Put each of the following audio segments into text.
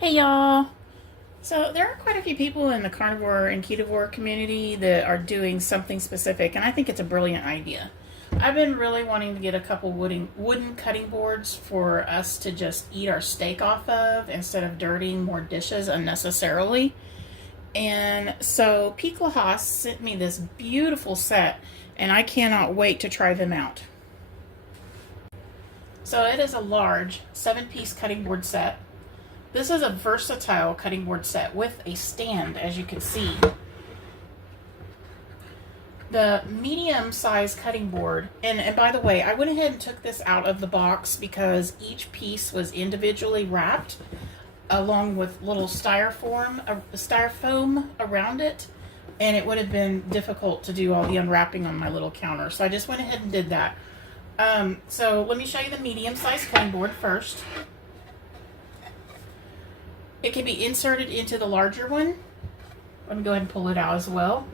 Hey y'all! So there are quite a few people in the carnivore and ketovore community that are doing something specific, and I think it's a brilliant idea. I've been really wanting to get a couple wooden cutting boards for us to just eat our steak off of instead of dirtying more dishes unnecessarily. And so Piklohas sent me this beautiful set, and I cannot wait to try them out. So it is a large 7-piece cutting board set. This is a versatile cutting board set with a stand, as you can see. The medium size cutting board, and by the way, I went ahead and took this out of the box because each piece was individually wrapped along with little styrofoam around it, and it would have been difficult to do all the unwrapping on my little counter. So I just went ahead and did that. So let me show you the medium size cutting board first. It can be inserted into the larger one. Let me go ahead and pull it out as well.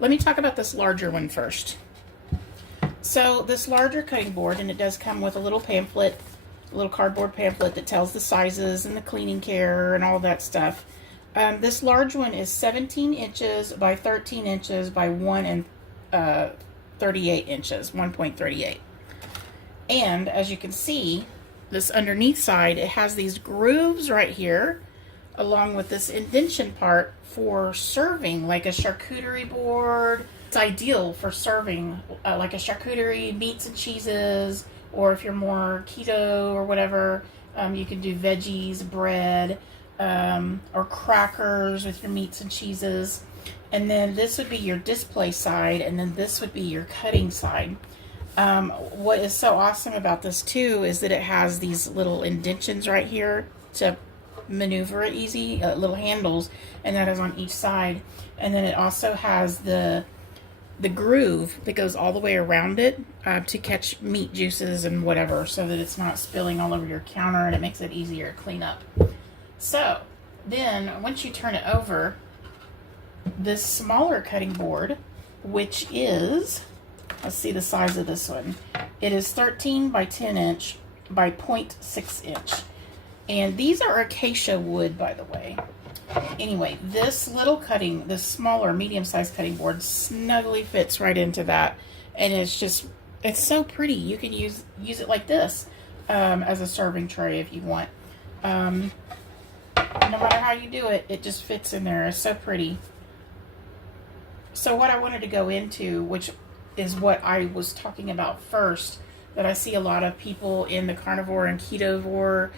Let me talk about this larger one first. So this larger cutting board, and it does come with a little pamphlet, a little cardboard pamphlet that tells the sizes and the cleaning care and all that stuff. This large one is 17 inches by 13 inches by 38 inches, 1.38. And as you can see, this underneath side, it has these grooves right here, along with this indentation part for serving, like a charcuterie board. It's ideal for serving like a charcuterie, meats and cheeses, or if you're more keto or whatever, you can do veggies, bread, or crackers with your meats and cheeses. And then this would be your display side, and then this would be your cutting side. What is so awesome about this too is that it has these little indentions right here to maneuver it easy, little handles, and that is on each side. And then it also has the groove that goes all the way around it to catch meat juices and whatever, so that it's not spilling all over your counter, and it makes it easier to clean up. So then once you turn it over, this smaller cutting board, which is, let's see the size of this one. It is 13 by 10 inch by 0.6 inch. And these are acacia wood, by the way. Anyway, this smaller medium-sized cutting board snugly fits right into that. And it's so pretty. You can use it like this as a serving tray if you want. No matter how you do it, it just fits in there. It's so pretty. So what I wanted to go into, which is what I was talking about first, that I see a lot of people in the carnivore and ketovore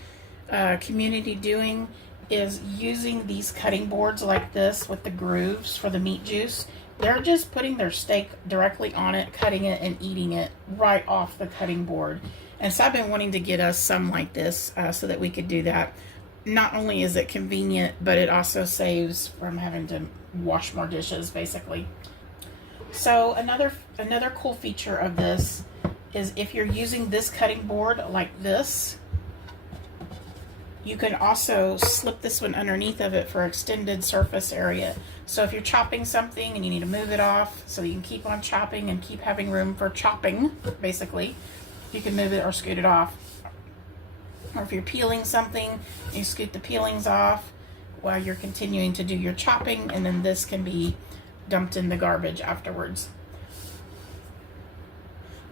community doing, is using these cutting boards like this with the grooves for the meat juice. They're just putting their steak directly on it, cutting it, and eating it right off the cutting board. And so I've been wanting to get us some like this so that we could do that. Not only is it convenient, but it also saves from having to wash more dishes, basically. So another cool feature of this is if you're using this cutting board like this, you can also slip this one underneath of it for extended surface area. So if you're chopping something and you need to move it off so you can keep on chopping and keep having room for chopping, basically, you can move it or scoot it off. Or if you're peeling something, you scoot the peelings off while you're continuing to do your chopping, and then this can be dumped in the garbage afterwards.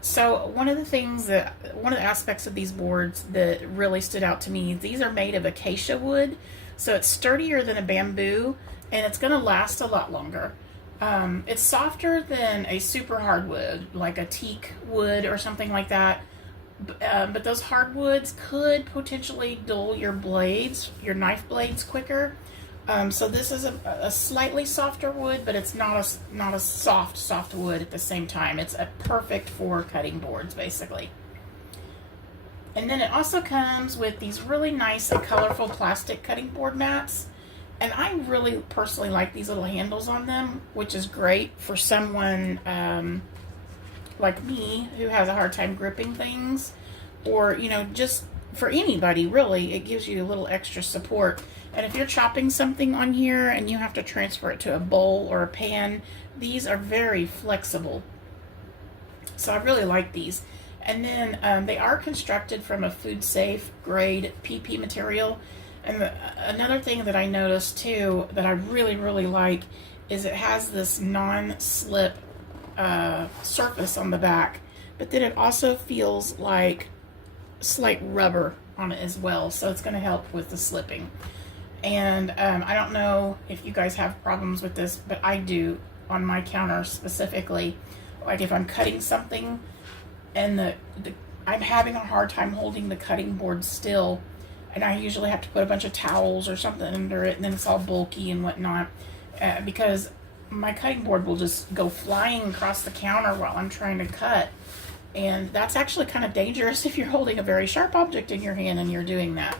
So one of the aspects of these boards that really stood out to me, these are made of acacia wood, so it's sturdier than a bamboo, and it's going to last a lot longer. It's softer than a super hardwood, like a teak wood or something like that. But those hardwoods could potentially dull your knife blades quicker. So this is a slightly softer wood, but it's not a soft wood at the same time. It's perfect for cutting boards, basically. And then it also comes with these really nice and colorful plastic cutting board mats. And I really personally like these little handles on them, which is great for someone like me who has a hard time gripping things, or just for anybody really. It gives you a little extra support. And if you're chopping something on here and you have to transfer it to a bowl or a pan, these are very flexible. So I really like these. And then they are constructed from a food safe grade PP material, And another thing that I noticed too that I really, really like is it has this non-slip surface on the back, but then it also feels like slight rubber on it as well, so it's going to help with the slipping. And I don't know if you guys have problems with this, but I do on my counter specifically. Like if I'm cutting something and I'm having a hard time holding the cutting board still, and I usually have to put a bunch of towels or something under it, and then it's all bulky and whatnot, because my cutting board will just go flying across the counter while I'm trying to cut. And that's actually kind of dangerous if you're holding a very sharp object in your hand and you're doing that.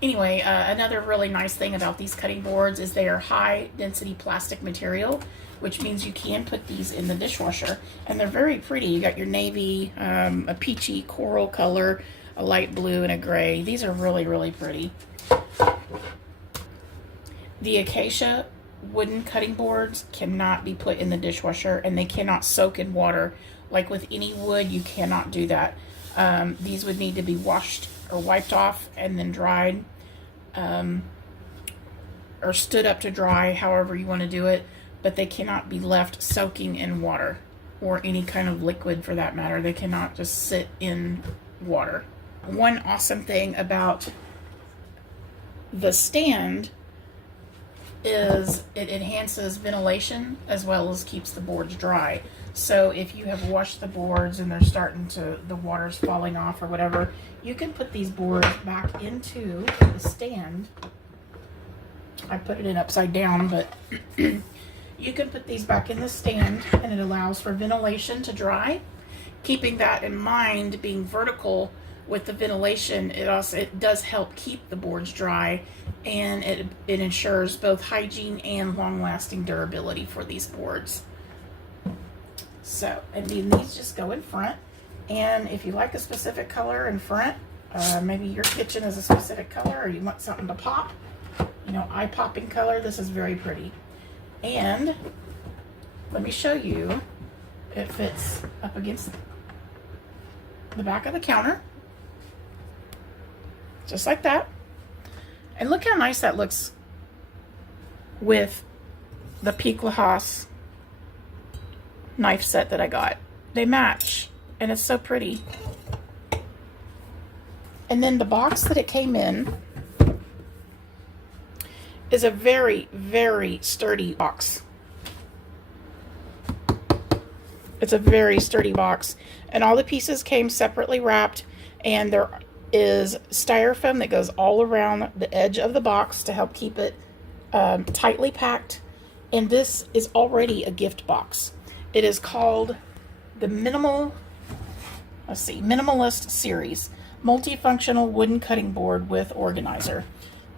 Anyway, another really nice thing about these cutting boards is they are high density plastic material, which means you can put these in the dishwasher. And they're very pretty. You got your navy, a peachy coral color, a light blue, and a gray. These are really, really pretty. The acacia wooden cutting boards cannot be put in the dishwasher, and they cannot soak in water. Like with any wood, you cannot do that. These would need to be washed or wiped off and then dried, or stood up to dry, however you want to do it, but they cannot be left soaking in water or any kind of liquid for that matter. They cannot just sit in water. One awesome thing about the stand is it enhances ventilation as well as keeps the boards dry. So if you have washed the boards and they're starting to, the water's falling off or whatever, you can put these boards back into the stand. I put it in upside down, but you can put these back in the stand, and it allows for ventilation to dry. Keeping that in mind, being vertical with the ventilation, it does help keep the boards dry, and it ensures both hygiene and long-lasting durability for these boards. So, and then these just go in front, and if you like a specific color in front, maybe your kitchen is a specific color, or you want something to pop, you know, eye-popping color, this is very pretty. And let me show you, it fits up against the back of the counter, just like that. And look how nice that looks with the Piklohas knife set that I got. They match, and it's so pretty. And then the box that it came in is a very, very sturdy box. It's a very sturdy box, and all the pieces came separately wrapped, and there is styrofoam that goes all around the edge of the box to help keep it tightly packed. And this is already a gift box. It is called the Minimalist Series, multifunctional wooden cutting board with organizer.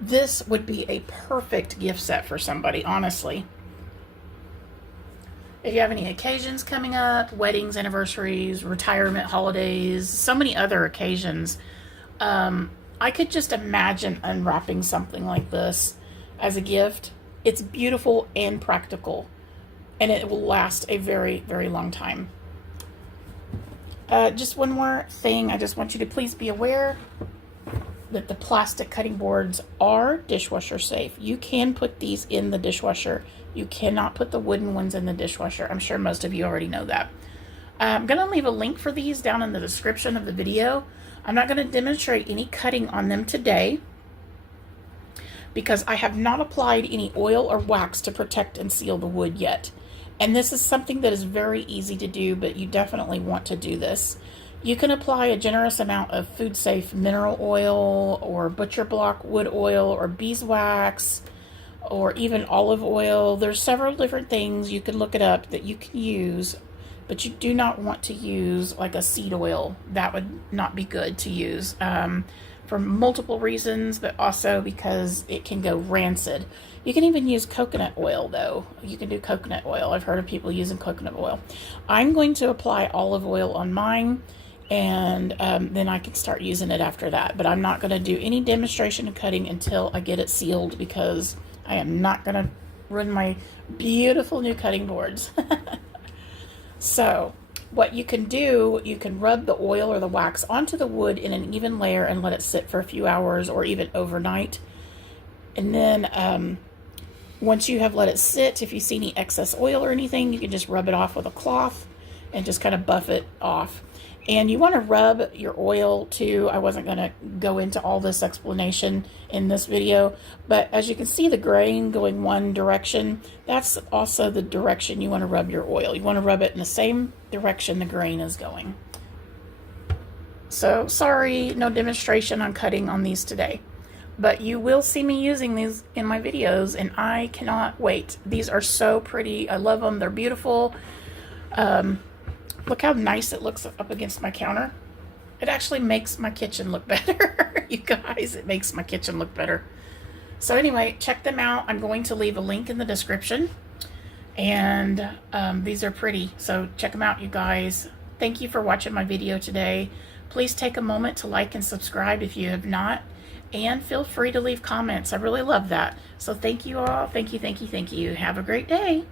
This would be a perfect gift set for somebody, honestly. If you have any occasions coming up, weddings, anniversaries, retirement, holidays, so many other occasions, I could just imagine unwrapping something like this as a gift. It's beautiful and practical, and it will last a very, very long time. Just one more thing. I just want you to please be aware that the plastic cutting boards are dishwasher safe. You can put these in the dishwasher. You cannot put the wooden ones in the dishwasher. I'm sure most of you already know that. I'm going to leave a link for these down in the description of the video. I'm not going to demonstrate any cutting on them today because I have not applied any oil or wax to protect and seal the wood yet. And this is something that is very easy to do, but you definitely want to do this. You can apply a generous amount of food safe mineral oil or butcher block wood oil or beeswax or even olive oil. There's several different things, you can look it up, that you can use, but you do not want to use like a seed oil. That would not be good to use for multiple reasons, but also because it can go rancid. You can even use coconut oil though. You can do coconut oil. I've heard of people using coconut oil. I'm going to apply olive oil on mine, and then I can start using it after that. But I'm not going to do any demonstration of cutting until I get it sealed, because I am not going to ruin my beautiful new cutting boards. So what you can do, you can rub the oil or the wax onto the wood in an even layer and let it sit for a few hours or even overnight. And then once you have let it sit, if you see any excess oil or anything, you can just rub it off with a cloth and just kind of buff it off. And you want to rub your oil too. I wasn't going to go into all this explanation in this video, but as you can see the grain going one direction, that's also the direction you want to rub your oil. You want to rub it in the same direction the grain is going. So sorry, no demonstration on cutting on these today, but you will see me using these in my videos and I cannot wait. These are so pretty. I love them. They're beautiful. Look how nice it looks up against my counter. It actually makes my kitchen look better. You guys, it makes my kitchen look better. So anyway, check them out. I'm going to leave a link in the description. And these are pretty. So check them out, you guys. Thank you for watching my video today. Please take a moment to like and subscribe if you have not. And feel free to leave comments. I really love that. So thank you all. Thank you, thank you, thank you. Have a great day.